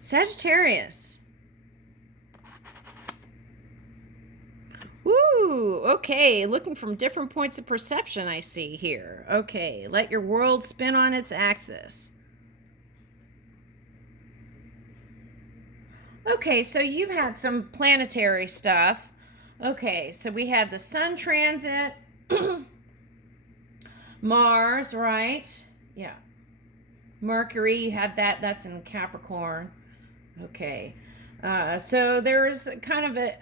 Sagittarius. Woo, okay, looking from different points of perception, I see here. Okay, let your world spin on its axis. Okay, so you've had some planetary stuff. Okay, so we had the sun transit, Mars, right? Yeah. Mercury, you had that. That's in Capricorn. Okay. So there's kind of a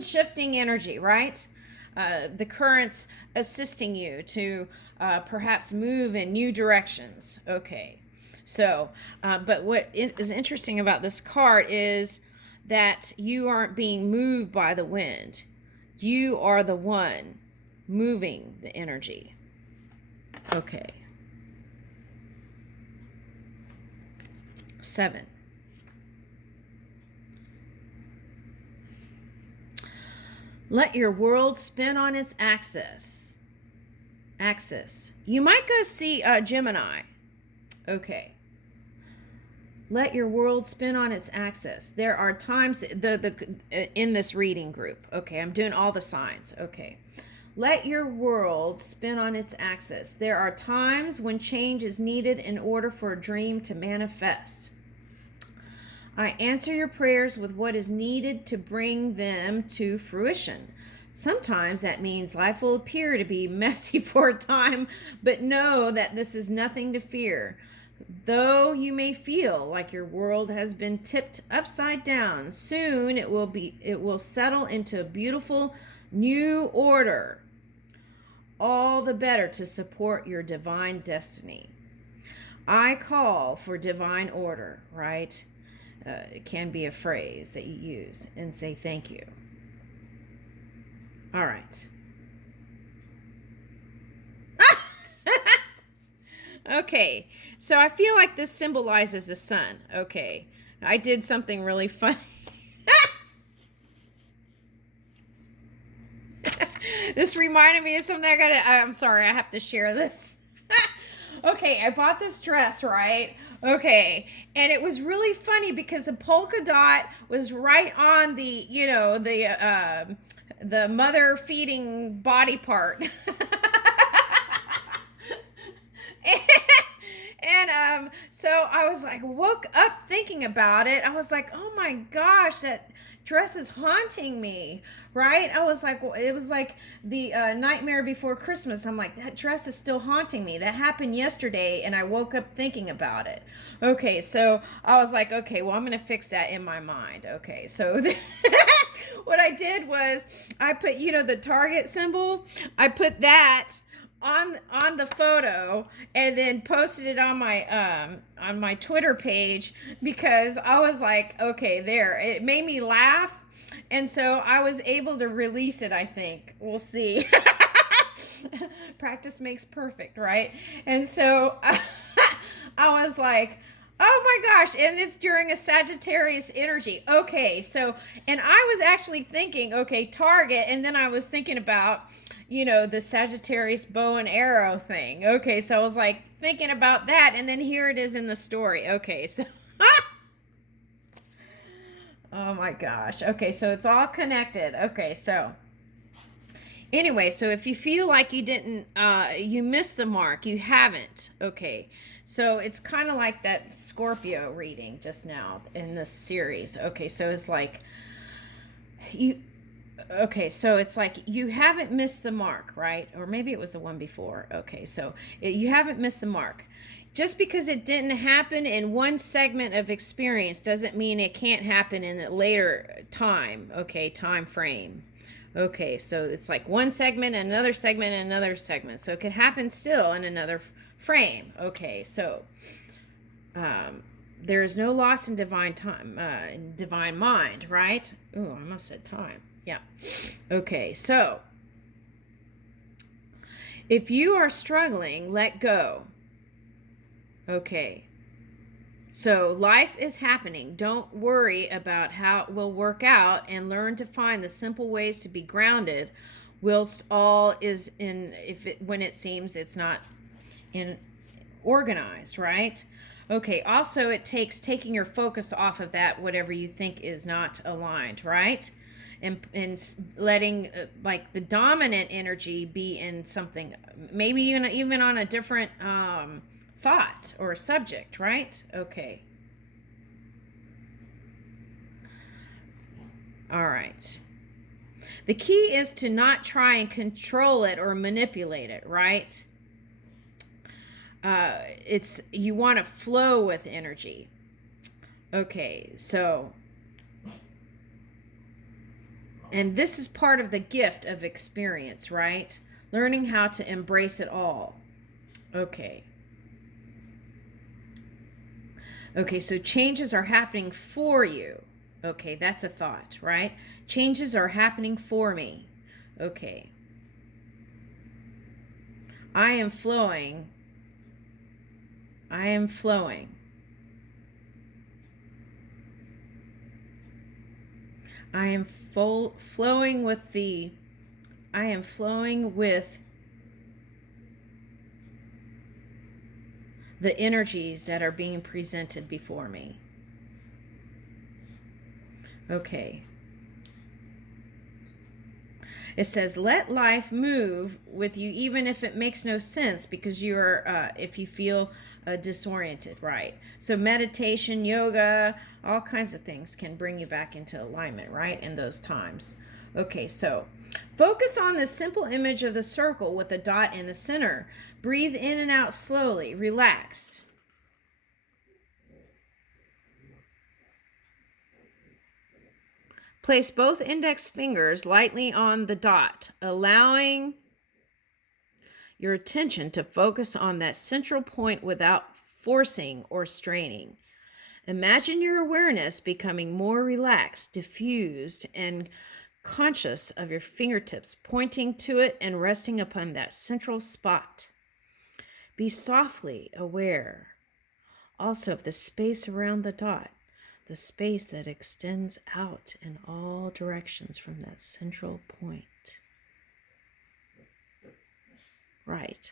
shifting energy, right? The currents assisting you to perhaps move in new directions. Okay. So, but what is interesting about this card is that you aren't being moved by the wind. You are the one moving the energy. Okay. 7. Let your world spin on its axis. You might go see Gemini. Okay. Let your world spin on its axis. There are times in this reading group. Okay, I'm doing all the signs. Okay. Let your world spin on its axis. There are times when change is needed in order for a dream to manifest. I answer your prayers with what is needed to bring them to fruition. Sometimes that means life will appear to be messy for a time, but know that this is nothing to fear. Though you may feel like your world has been tipped upside down, soon it will settle into a beautiful new order. All the better to support your divine destiny. I call for divine order, right? It can be a phrase that you use and say thank you. All right. Okay, so I feel like this symbolizes the sun. Okay, I did something really funny. This reminded me of something I'm sorry, I have to share this. Okay, I bought this dress, right? Okay, and it was really funny because the polka dot was right on the mother feeding body part. And so I was like, woke up thinking about it. I was like, oh my gosh, that dress is haunting me, right? I was like, it was like the Nightmare Before Christmas. I'm like, that dress is still haunting me. That happened yesterday, and I woke up thinking about it. Okay, so I was like, okay, well, I'm going to fix that in my mind. Okay, so what I did was I put, the Target symbol. I put that on the photo and then posted it on my Twitter page because I was like, okay, there. It made me laugh, and so I was able to release it, I think. We'll see. Practice makes perfect, right? And so I was like, oh my gosh, and it's during a Sagittarius energy. Okay, so, and I was actually thinking, okay, Target, and then I was thinking about, the Sagittarius bow and arrow thing. Okay, so I was like thinking about that, and then here it is in the story. Okay, so, oh my gosh. Okay, so it's all connected. Okay, so anyway, so if you feel like you missed the mark, you haven't. Okay, so it's kind of like that Scorpio reading just now in this series. Okay, so it's like you haven't missed the mark, right? Or maybe it was the one before. Okay, so you haven't missed the mark. Just because it didn't happen in one segment of experience doesn't mean it can't happen in a later time. Okay, time frame. Okay, so it's like one segment and another segment and another segment. So it could happen still in another frame. Okay, so there is no loss in divine time, in divine mind, right? Ooh, I almost said time. Yeah. Okay, so if you are struggling, let go. Okay. So life is happening. Don't worry about how it will work out and learn to find the simple ways to be grounded whilst all is when it seems it's not in organized, right? Okay, also it takes taking your focus off of that, whatever you think is not aligned, right? And letting like the dominant energy be in something, maybe even on a different thought or subject, right? Okay. All right. The key is to not try and control it or manipulate it, right? It's you want to flow with energy. Okay, so and this is part of the gift of experience, right? Learning how to embrace it all. Okay. Okay, so changes are happening for you. Okay, that's a thought, right? Changes are happening for me. Okay. I am flowing. I am flowing. I am flowing with the I am flowing with the energies that are being presented before me. Okay. It says, let life move with you even if it makes no sense because you are, if you feel disoriented, right? So meditation, yoga, all kinds of things can bring you back into alignment, right? In those times. Okay, so focus on the simple image of the circle with a dot in the center. Breathe in and out slowly. Relax. Place both index fingers lightly on the dot, allowing your attention to focus on that central point without forcing or straining. Imagine your awareness becoming more relaxed, diffused, and conscious of your fingertips pointing to it and resting upon that central spot. Be softly aware also of the space around the dot, the space that extends out in all directions from that central point. Right.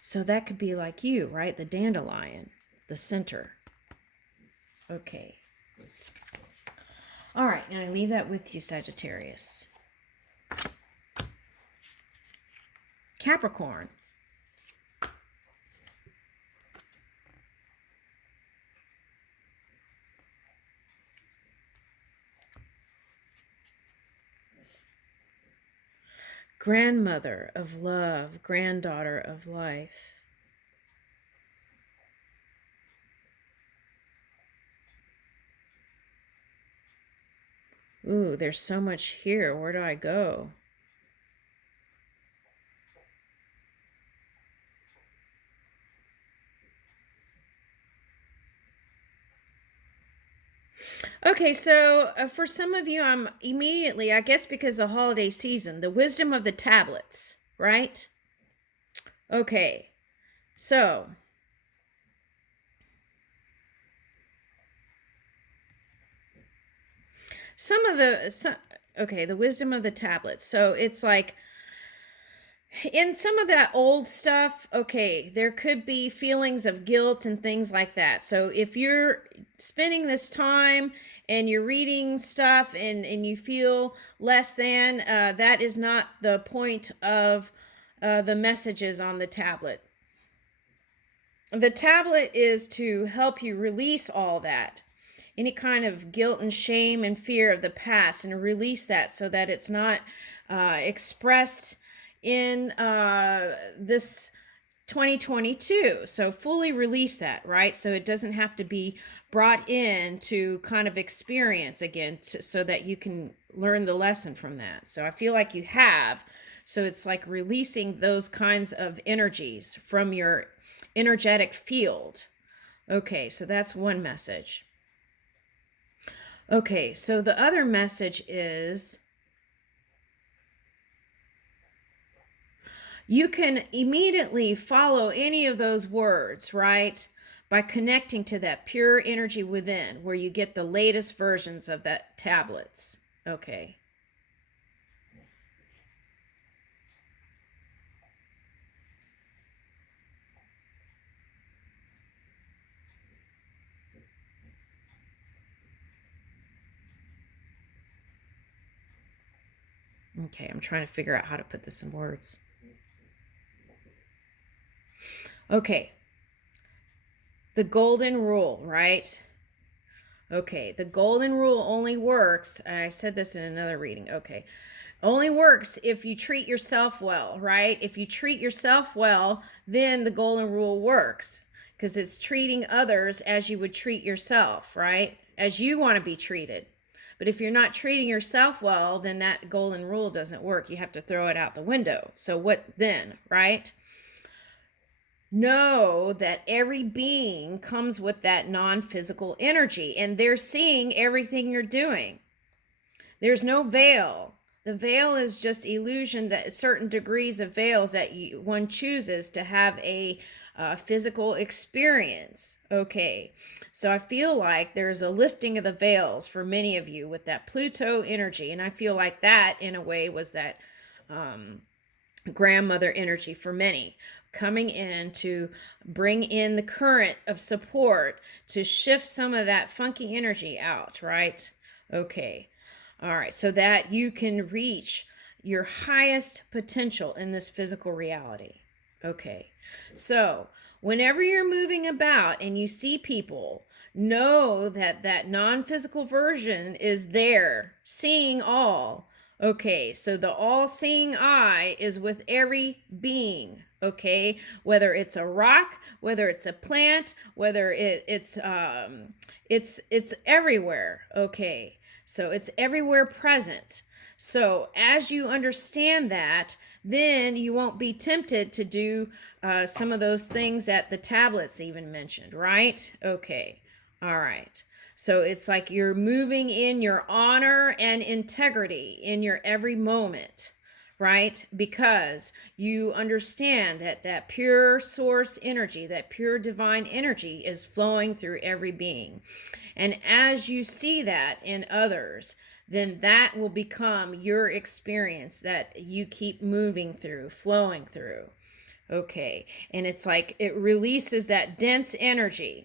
So that could be like you, right? The dandelion, the center. Okay. All right, and I leave that with you, Sagittarius. Capricorn. Grandmother of love, granddaughter of life. Ooh, there's so much here. Where do I go? Okay, so for some of you, I'm immediately, I guess because the holiday season, the wisdom of the tablets, right? Okay, so the wisdom of the tablets. So it's like in some of that old stuff, okay, there could be feelings of guilt and things like that. So if you're spending this time and you're reading stuff and you feel less than, that is not the point of the messages on the tablet. The tablet is to help you release all that, any kind of guilt and shame and fear of the past, and release that so that it's not expressed in this 2022. So fully release that, right? So it doesn't have to be brought in to kind of experience again so that you can learn the lesson from that. So I feel like you have. So it's like releasing those kinds of energies from your energetic field. Okay, so that's one message. Okay, so the other message is you can immediately follow any of those words, right? By connecting to that pure energy within, where you get the latest versions of that tablets. Okay. Okay, I'm trying to figure out how to put this in words. Okay, the golden rule, right? Okay, the golden rule only works. I said this in another reading. Okay, only works if you treat yourself well, right? If you treat yourself well, then the golden rule works because it's treating others as you would treat yourself, right? As you want to be treated. But if you're not treating yourself well, then that golden rule doesn't work. You have to throw it out the window. So what then, right? Know that every being comes with that non-physical energy, and they're seeing everything you're doing. There's no veil. The veil is just illusion, that certain degrees of veils that one chooses to have a physical experience. Okay, so I feel like there's a lifting of the veils for many of you with that Pluto energy, and I feel like that in a way was that grandmother energy for many, coming in to bring in the current of support to shift some of that funky energy out, right? Okay. All right. So that you can reach your highest potential in this physical reality. Okay. So whenever you're moving about and you see people, know that that non-physical version is there, seeing all. Okay, so the all-seeing eye is with every being, okay? Whether it's a rock, whether it's a plant, whether it's everywhere, okay? So it's everywhere present. So as you understand that, then you won't be tempted to do some of those things that the tablets even mentioned, right? Okay, all right. So it's like you're moving in your honor and integrity in your every moment, right? Because you understand that that pure source energy, that pure divine energy is flowing through every being. And as you see that in others, then that will become your experience that you keep moving through, flowing through. Okay. And it's like it releases that dense energy.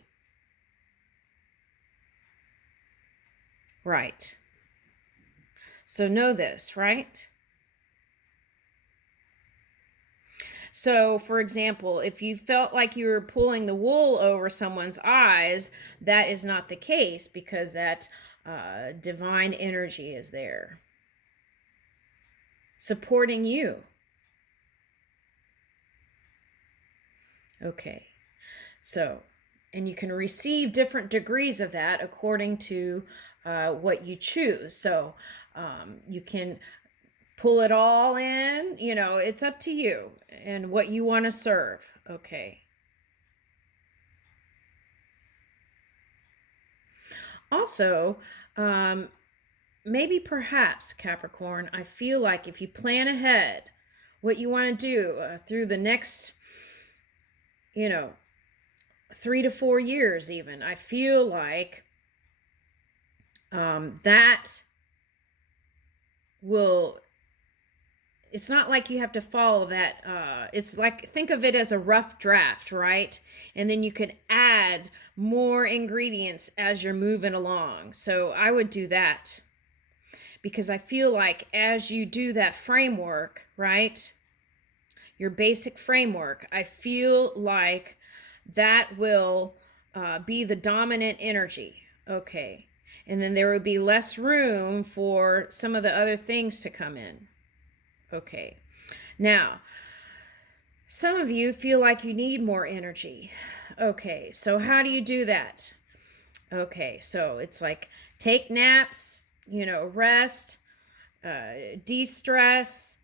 Right. So know this, right? So, for example, if you felt like you were pulling the wool over someone's eyes, that is not the case because that divine energy is there supporting you. Okay. So, and you can receive different degrees of that according to what you choose. So, you can pull it all in, it's up to you and what you want to serve. Okay. Also, maybe perhaps Capricorn, I feel like if you plan ahead what you want to do through the next, 3 to 4 years, even, I feel like that will, it's not like you have to follow that. It's like, think of it as a rough draft, right? And then you can add more ingredients as you're moving along. So I would do that because I feel like as you do that framework, right? Your basic framework, I feel like that will be the dominant energy. Okay. And then there would be less room for some of the other things to come in. Okay. Now, some of you feel like you need more energy. Okay. So how do you do that? Okay. So it's like take naps, rest, de-stress,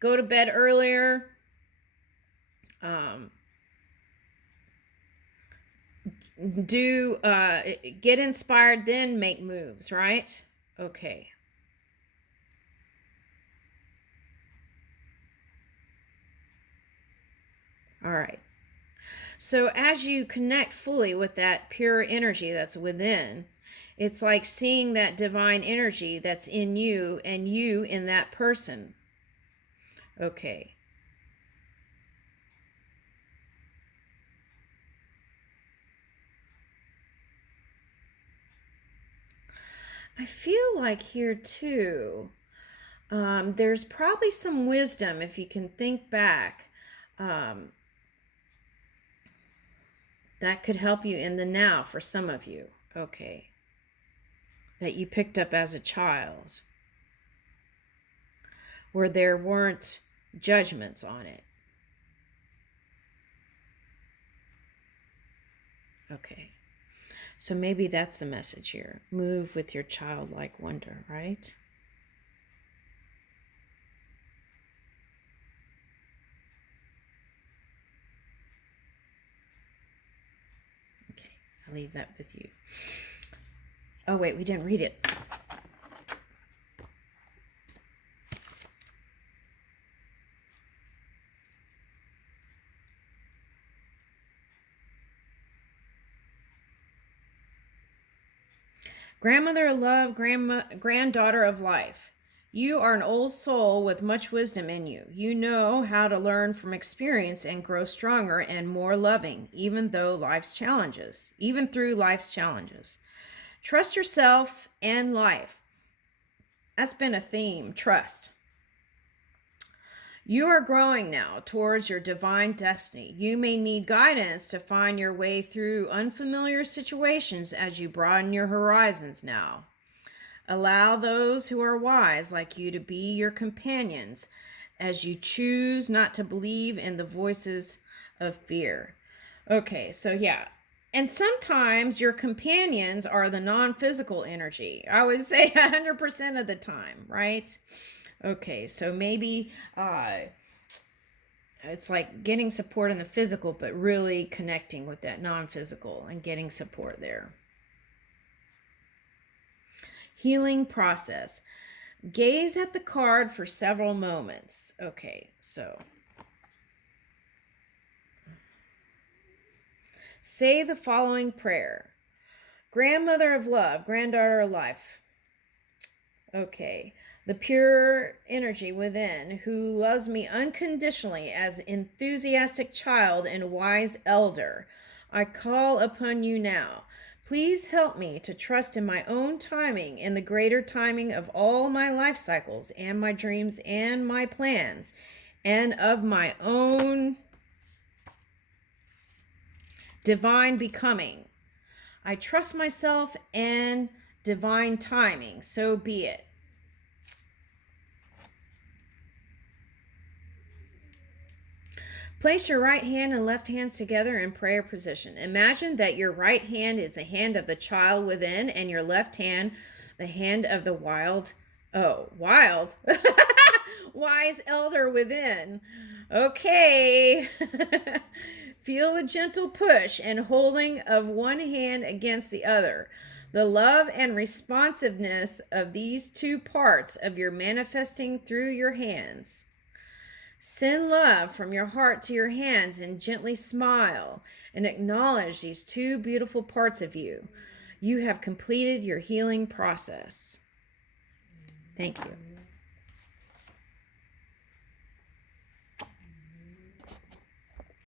go to bed earlier. Get inspired, then make moves, right? Okay. All right. So as you connect fully with that pure energy that's within, it's like seeing that divine energy that's in you and you in that person. Okay. I feel like here too, There's probably some wisdom, if you can think back, that could help you in the now for some of you. Okay. That you picked up as a child, where there weren't judgments on it. Okay. So maybe that's the message here. Move with your childlike wonder, right? Okay, I'll leave that with you. Oh, wait, we didn't read it. Grandmother of love, granddaughter of life. You are an old soul with much wisdom in you. You know how to learn from experience and grow stronger and more loving, even through life's challenges. Trust yourself and life. That's been a theme, trust. You are growing now towards your divine destiny. You may need guidance to find your way through unfamiliar situations as you broaden your horizons now. Allow those who are wise like you to be your companions as you choose not to believe in the voices of fear. Okay, so yeah. And sometimes your companions are the non-physical energy. I would say 100% of the time, right? Okay, so maybe it's like getting support in the physical, but really connecting with that non-physical and getting support there. Healing process. Gaze at the card for several moments. Okay, so say the following prayer. Grandmother of love, granddaughter of life. Okay. The pure energy within who loves me unconditionally as enthusiastic child and wise elder. I call upon you now. Please help me to trust in my own timing and the greater timing of all my life cycles and my dreams and my plans and of my own divine becoming. I trust myself and divine timing. So be it. Place your right hand and left hands together in prayer position. Imagine that your right hand is the hand of the child within and your left hand the hand of the wild wise elder within. Okay. Feel a gentle push and holding of one hand against the other. The love and responsiveness of these two parts of your manifesting through your hands. Send love from your heart to your hands and gently smile and acknowledge these two beautiful parts of you. You have completed your healing process. Thank you.